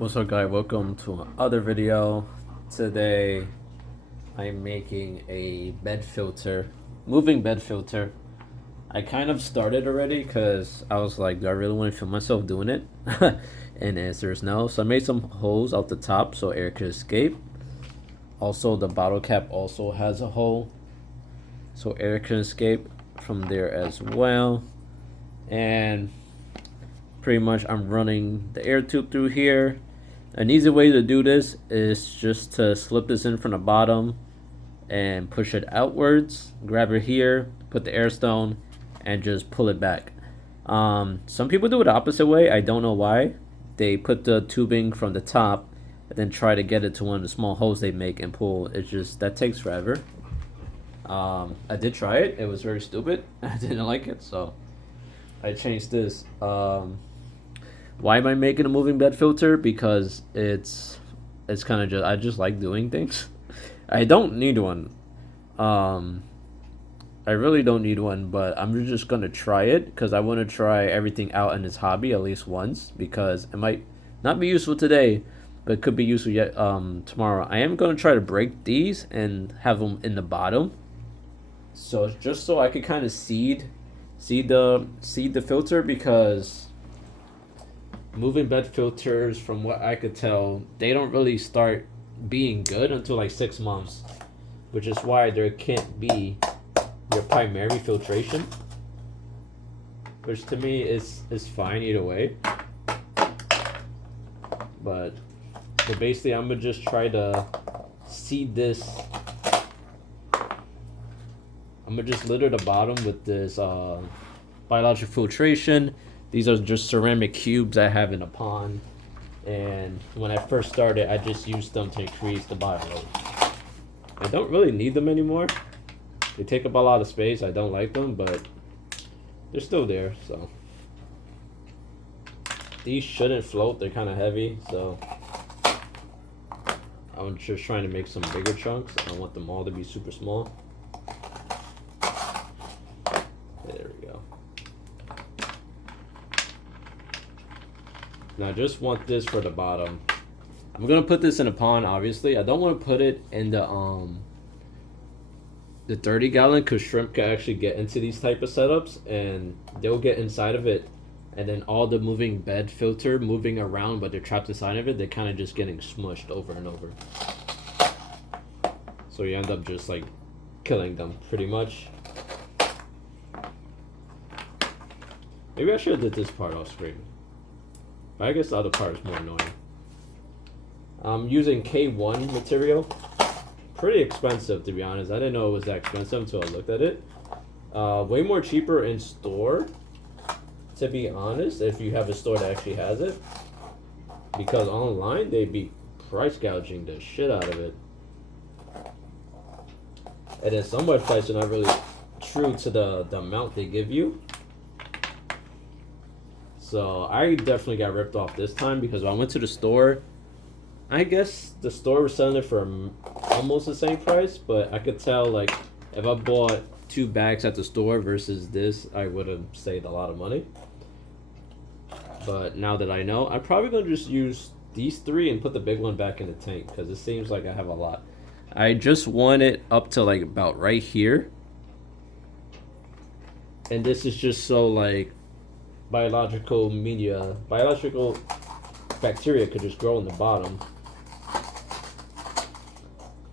What's up, guys? Welcome to another video. Today I'm making a bed filter, moving bed filter. I kind of started already because I was like, do I really want to feel myself doing it? And the answer is no. So I made some holes out the top so air could escape. Also, the bottle cap also has a hole so air can escape from there as well. And pretty much I'm running the air tube through here. An easy way to do this is just to slip this in from the bottom and push it outwards, grab it here, put the air stone, and just pull it back. Some people do it the opposite way. I don't know why. They put the tubing from the top and then try to get it to one of the small holes they make and pull. It's just, that takes forever. I did try it. It was very stupid. I didn't like it, so I changed this. Why am I making a moving bed filter? Because it's kind of just, I just like doing things. I don't need one. I really don't need one, but I'm just gonna try it because I want to try everything out in this hobby at least once, because it might not be useful today, but it could be useful yet tomorrow. I am gonna try to break these and have them in the bottom, so just so I could kind of seed the filter, because moving bed filters, from what I could tell, they don't really start being good until like 6 months, which is why there can't be your primary filtration, which to me is fine either way. But basically I'm gonna just try to seed this. I'm gonna just litter the bottom with this biological filtration. These are just ceramic cubes I have in a pond, and when I first started I just used them to increase the bioload. I don't really need them anymore. They take up a lot of space. I don't like them, but they're still there. So these shouldn't float. They're kind of heavy, so I'm just trying to make some bigger chunks. I don't want them all to be super small. There we go. Now I just want this for the bottom. I'm gonna put this in a pond, obviously. I don't want to put it in the 30-gallon, because shrimp can actually get into these type of setups and they'll get inside of it, and then all the moving bed filter moving around, but they're trapped inside of it, they're kind of just getting smushed over and over. So you end up just like killing them pretty much. Maybe I should have did this part off screen, but I guess the other part is more annoying. I'm using K1 material. Pretty expensive, to be honest. I didn't know it was that expensive until I looked at it. Way more cheaper in store, to be honest, if you have a store that actually has it. Because online, they be price gouging the shit out of it. And then some websites are not really true to the amount they give you. So I definitely got ripped off this time, because when I went to the store, I guess the store was selling it for almost the same price, but I could tell, like, if I bought 2 bags at the store versus this, I would have saved a lot of money. But now that I know, I'm probably going to just use these 3 and put the big one back in the tank, because it seems like I have a lot. I just want it up to like about right here. And this is just so like biological bacteria could just grow in the bottom.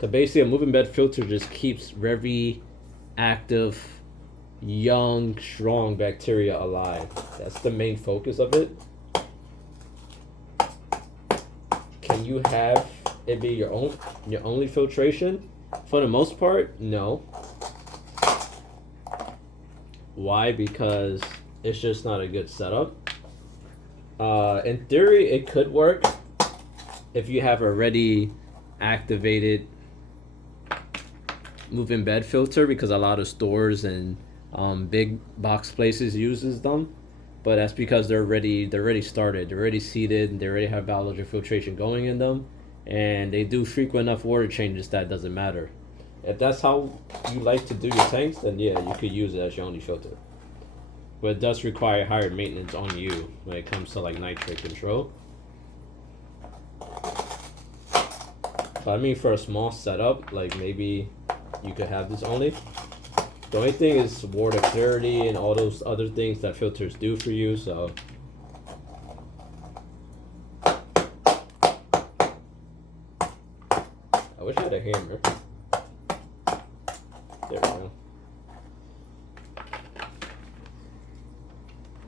So basically a moving bed filter just keeps very active, young, strong bacteria alive. That's the main focus of it. Can you have it be your only filtration? For the most part, no. Why? Because it's just not a good setup. In theory, it could work if you have a already activated moving bed filter, because a lot of stores and big box places uses them. But that's because they're already started, they're already seeded, and they already have biological filtration going in them, and they do frequent enough water changes that it doesn't matter. If that's how you like to do your tanks, then yeah, you could use it as your only filter. But it does require higher maintenance on you when it comes to like nitrate control. But I mean, for a small setup, like maybe you could have this only. The only thing is water clarity and all those other things that filters do for you, so. I wish I had a hammer. There we go.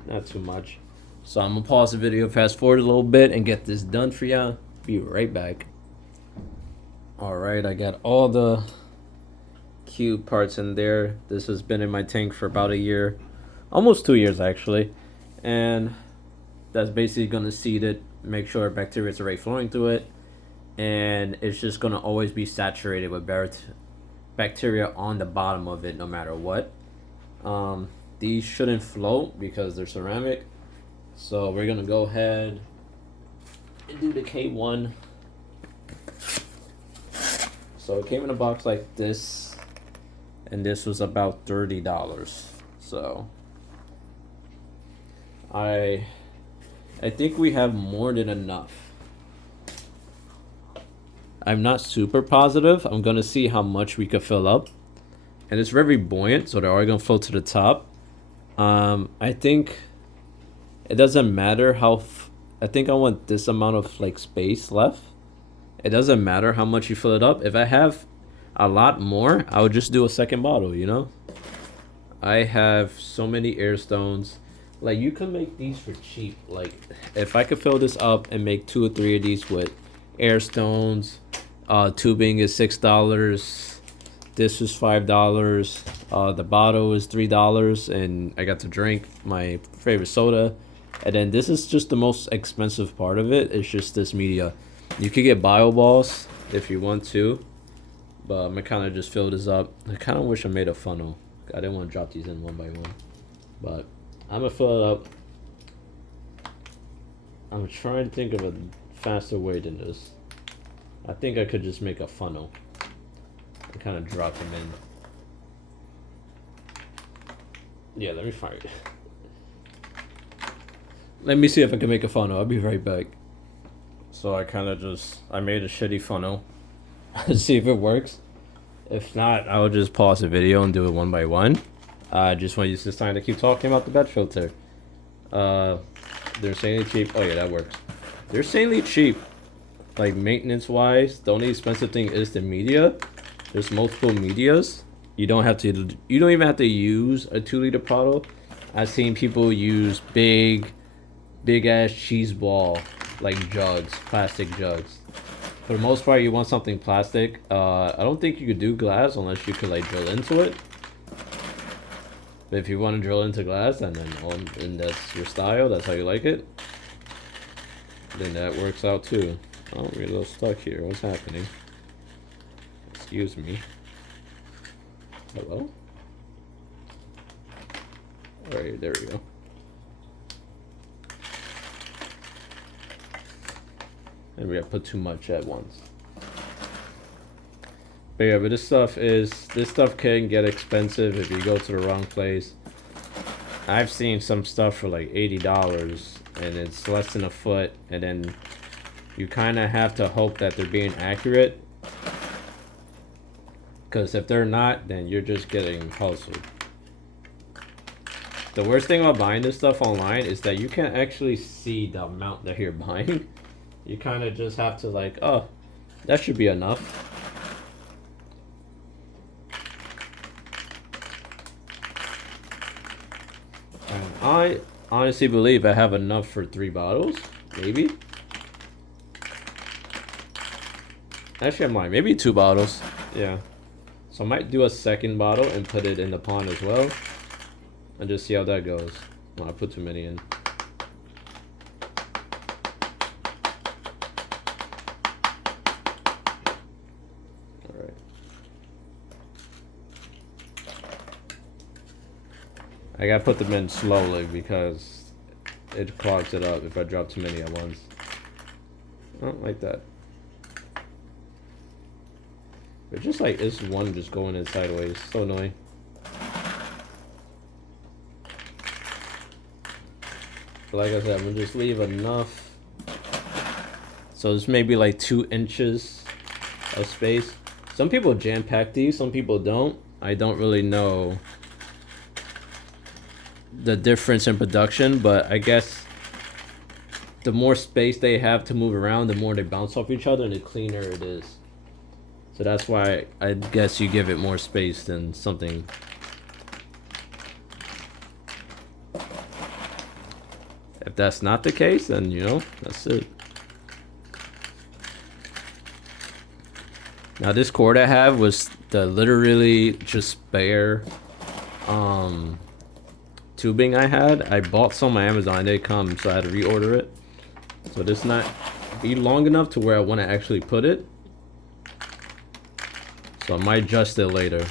Not too much. So I'm gonna pause the video, fast forward a little bit, and get this done for y'all. Be right back. Alright, I got all the cute parts in there. This has been in my tank for about a year. Almost 2 years actually. And that's basically gonna seed it, make sure bacteria is already flowing through it. And it's just gonna always be saturated with bacteria on the bottom of it no matter what. These shouldn't float because they're ceramic. So we're gonna go ahead and do the K1. So it came in a box like this, and this was about $30. So I think we have more than enough. I'm not super positive. I'm gonna see how much we could fill up, and it's very buoyant, so they're all gonna float to the top. I think it doesn't matter how. I think I want this amount of like space left. It doesn't matter how much you fill it up. If I have a lot more, I would just do a second bottle, you know? I have so many air stones. Like, you can make these for cheap. Like, if I could fill this up and make 2 or 3 of these with air stones, tubing is $6. This is $5. The bottle is $3, and I got to drink my favorite soda. And then this is just the most expensive part of it. It's just this media. You could get bio balls if you want to, but I'm gonna kind of just fill this up. I kind of wish I made a funnel. I didn't want to drop these in one by one, but I'm gonna fill it up. I'm trying to think of a faster way than this. I think I could just make a funnel and kind of drop them in. Yeah, let me fire it. Let me see if I can make a funnel. I'll be right back. So I made a shitty funnel. See if it works. If not, I will just pause the video and do it one by one. I just want to use this time to keep talking about the bed filter. They're insanely cheap. Oh yeah, that works. They're insanely cheap. Like maintenance wise, the only expensive thing is the media. There's multiple medias. You don't even have to use a 2-liter bottle. I've seen people use big ass cheese ball like jugs, plastic jugs. For the most part, you want something plastic. I don't think you could do glass unless you could like drill into it. But if you want to drill into glass and that's your style, that's how you like it, then that works out too. Oh, we're a little stuck here. What's happening? Excuse me. Hello? Alright, there we go. Maybe I put too much at once. But yeah, but this stuff can get expensive if you go to the wrong place. I've seen some stuff for like $80 and it's less than a foot, and then you kind of have to hope that they're being accurate. Because if they're not, then you're just getting hustled. The worst thing about buying this stuff online is that you can't actually see the amount that you're buying. You kind of just have to like, oh, that should be enough. And I honestly believe I have enough for 3 bottles, maybe. Actually, I might, maybe 2 bottles, yeah. So I might do a second bottle and put it in the pond as well, and just see how that goes. Oh, I put too many in. Alright. I gotta put them in slowly because it clogs it up if I drop too many at once. Oh, like that. But just like this one just going in sideways. So annoying. But like I said, I'm gonna just leave enough. So this may be like 2 inches of space. Some people jam pack these, some people don't. I don't really know the difference in production, but I guess the more space they have to move around, the more they bounce off each other and the cleaner it is. So that's why I guess you give it more space than something. If that's not the case, then you know, that's it. Now this cord I have was the literally just spare tubing I had. I bought some on Amazon, they come, so I had to reorder it. So this not be long enough to where I want to actually put it. So I might adjust it later.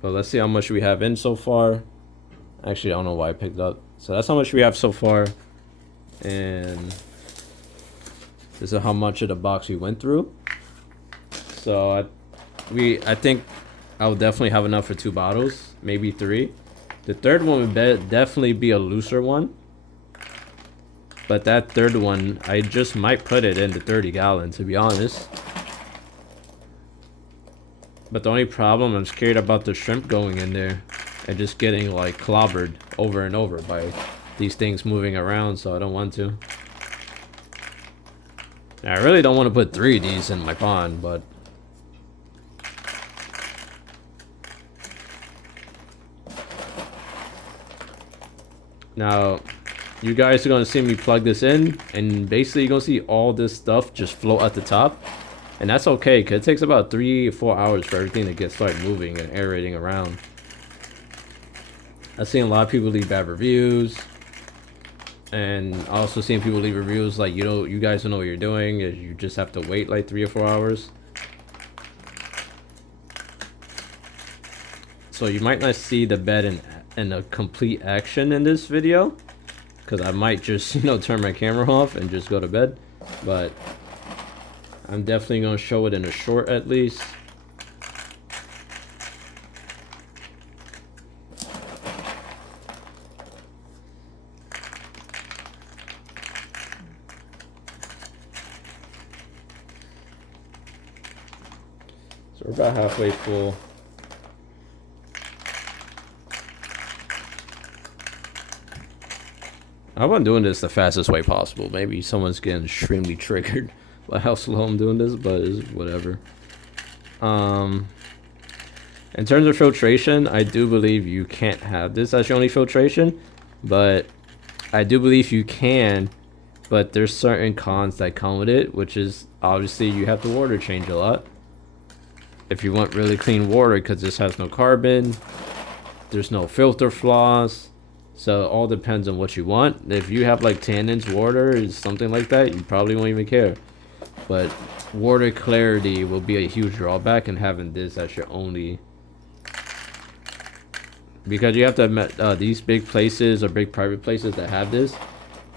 But let's see how much we have in so far. Actually, I don't know why I picked it up. So that's how much we have so far. And this is how much of the box we went through. So I think I'll definitely have enough for 2 bottles, maybe 3. The third one would definitely be a looser one. But that third one, I just might put it in the 30 gallon, to be honest. But the only problem, I'm scared about the shrimp going in there and just getting like clobbered over and over by these things moving around, so I don't want to. I really don't want to put 3 of these in my pond, but now you guys are going to see me plug this in, and basically you're going to see all this stuff just float at the top. And that's okay, because it takes about 3 or 4 hours for everything to get started moving and aerating around. I've seen a lot of people leave bad reviews. And I also seen people leave reviews like, you know, you guys don't know what you're doing. You just have to wait like 3 or 4 hours. So you might not see the bed in a complete action in this video. Because I might just, you know, turn my camera off and just go to bed. But I'm definitely going to show it in a short at least. So we're about halfway full. I want doing this the fastest way possible. Maybe someone's getting extremely triggered by how slow I'm doing this, but it's whatever. In terms of filtration, I do believe you can't have this as your only filtration, but I do believe you can, but there's certain cons that come with it, which is obviously you have to water change a lot. If you want really clean water, because this has no carbon, there's no filter floss. So it all depends on what you want. If you have like tannins water or something like that, you probably won't even care. But water clarity will be a huge drawback in having this as your only. Because you have to admit, these big places or big private places that have this,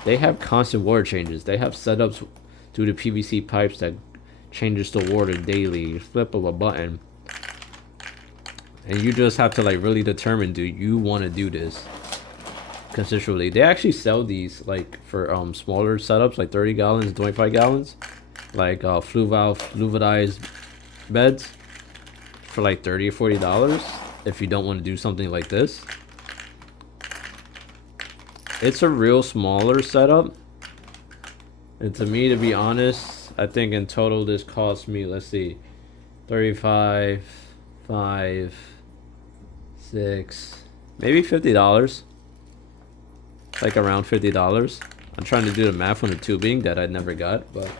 they have constant water changes. They have setups due to PVC pipes that changes the water daily. Flip of a button. And you just have to like really determine, do you want to do this consistently? They actually sell these like for smaller setups, like 30 gallons, 25 gallons, like fluidized beds for like $30 or $40 if you don't want to do something like this. It's a real smaller setup, and to me, to be honest, I think in total this cost me, let's see, 35, 5, 6, maybe $50. Like around $50. I'm trying to do the math on the tubing that I never got, but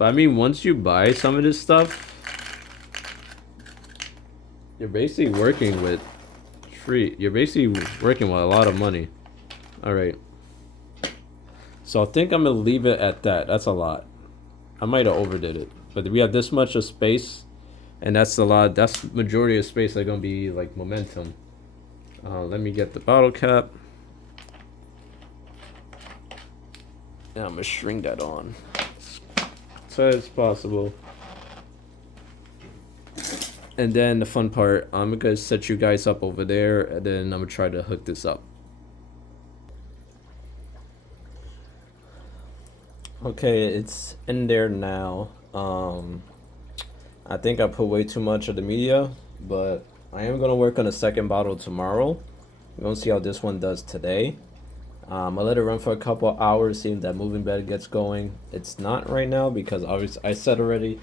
I mean, once you buy some of this stuff, you're basically working with you're basically working with a lot of money. All right, so I think I'm gonna leave it at that. That's a lot. I might have overdid it, but we have this much of space, and that's a lot. That's majority of space that's gonna be like momentum. Let me get the bottle cap. And I'm gonna shrink that on as tight as possible. And then the fun part, I'm gonna set you guys up over there, and then I'm gonna try to hook this up. Okay, it's in there now. I think I put way too much of the media, but I am gonna work on a second bottle tomorrow. We're gonna see how this one does today. I'll let it run for a couple hours, see if that moving bed gets going. It's not right now because obviously I said already,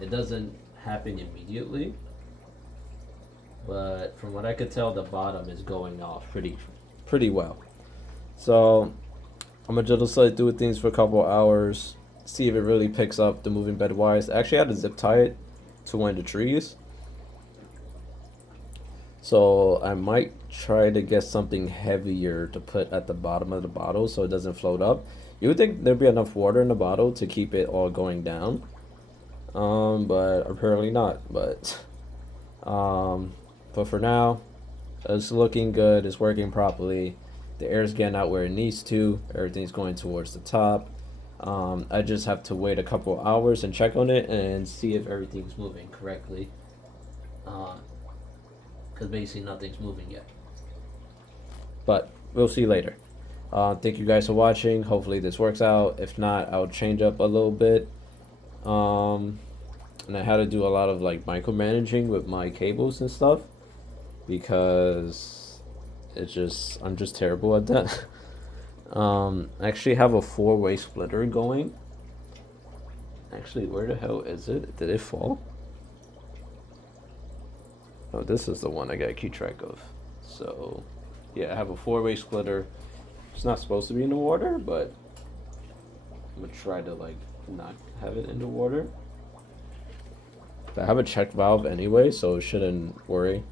it doesn't happen immediately. But from what I could tell, the bottom is going off pretty well. So I'm gonna just like do things for a couple hours, see if it really picks up the moving bed wise. I actually had to zip tie it to one of the trees, so I might try to get something heavier to put at the bottom of the bottle so it doesn't float up. You would think there'd be enough water in the bottle to keep it all going down, but apparently not. Um, but for now, it's looking good. It's working properly. The air's getting out where it needs to. Everything's going towards the top. I just have to wait a couple hours and check on it and see if everything's moving correctly. Because basically nothing's moving yet. But we'll see later. Thank you guys for watching. Hopefully this works out. If not, I'll change up a little bit. And I had to do a lot of like micromanaging with my cables and stuff because I'm just terrible at that. I actually have a 4-way splitter going. Actually, where the hell is it? Did it fall? Oh, this is the one I gotta keep track of. So, yeah, I have a 4-way splitter. It's not supposed to be in the water, but I'm gonna try to like not have it in the water. I have a check valve anyway, so shouldn't worry.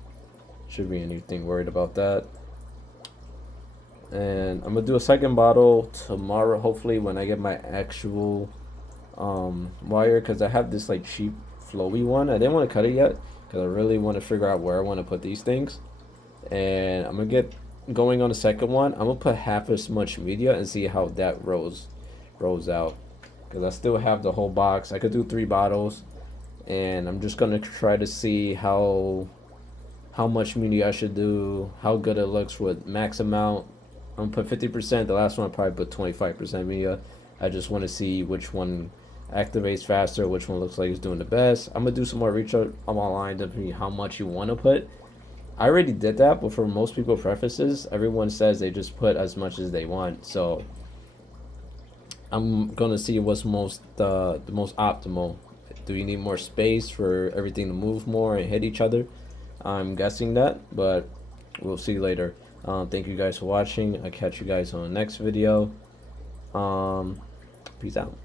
Should be anything worried about that. And I'm gonna do a second bottle tomorrow, hopefully when I get my actual wire, because I have this like cheap flowy one. I didn't want to cut it yet because I really want to figure out where I want to put these things. And I'm gonna get going on the second one. I'm gonna put half as much media and see how that rolls out, because I still have the whole box. I could do 3 bottles, and I'm just gonna try to see how much media I should do, how good it looks with max amount. I'm gonna put 50%. The last one I probably put 25% media. I just want to see which one activates faster, which one looks like it's doing the best. I'm gonna do some more research online depending how much you want to put. I already did that, but for most people preferences, everyone says they just put as much as they want. So I'm gonna see what's the most optimal. Do you need more space for everything to move more and hit each other? I'm guessing that, but we'll see later. Thank you guys for watching. I'll catch you guys on the next video. Peace out.